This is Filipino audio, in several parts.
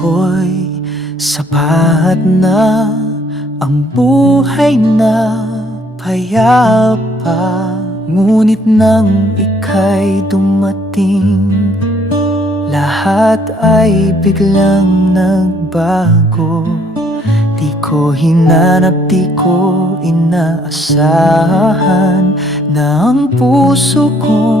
ako'y sapat na Ang buhay na payapa. Ngunit nang ika'y dumating Lahat ay biglang nagbago. Di ko hinanap, di ko inaasahan Na ang puso kong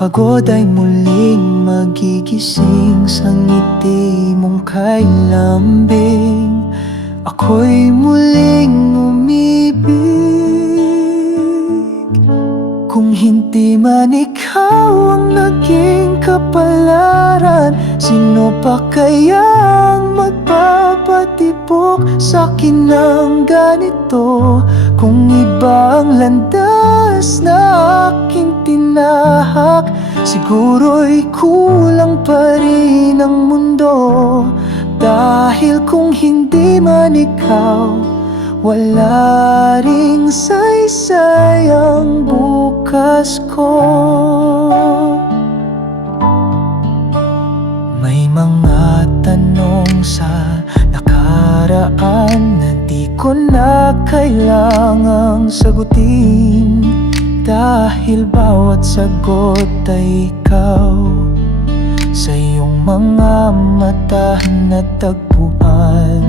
pagod ay muling magigising Sa ngiti mong kay lambing Ako'y muling umibig. Kung hindi man ikaw ang naging kapalaran Sino pa kayang magpapatibok sa akin ng ganito? Kung iba ang landas na aking Siguro'y kulang pa rin ang mundo. Dahil kung hindi man ikaw wala ring saysay ang bukas ko. May mga tanong sa nakaraan Na di ko na kailangang sagutin Dahil bawat sagot ay ikaw. Sa iyong mga mata natagpuan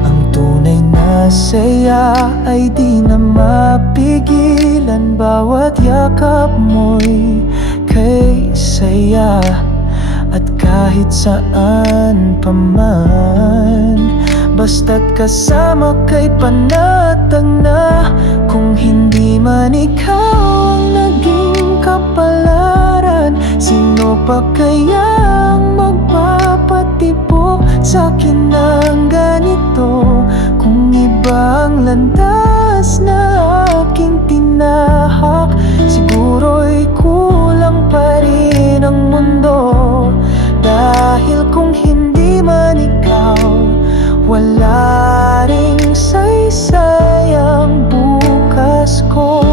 ang tunay na saya ay di na mapigilan. Bawat yakap mo'y kay saya. At kahit saan pa man Basta't kasama kay panatag na Kung hindi man ikaw ang naging kapalaran Sino pa kayang Wala ring saysay ang bukas ko.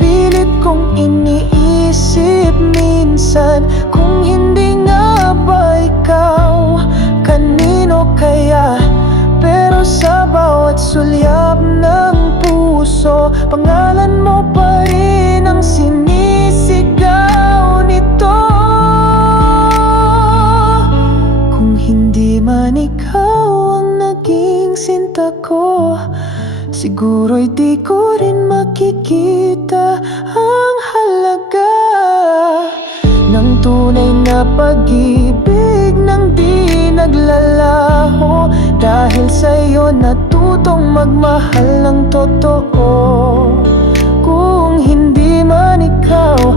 Pilit kong iniisip minsan Kung hindi nga ba ikaw Kanino kaya. Pero sa bawat sulyap ng puso Pangalan mo pa rin ang sinisigaw ko Siguro'y di ko rin makikita ang halaga Ng tunay na pag-ibig nang di naglalaho. Dahil sa'yo natutong magmahal ng totoo. Kung hindi man ikaw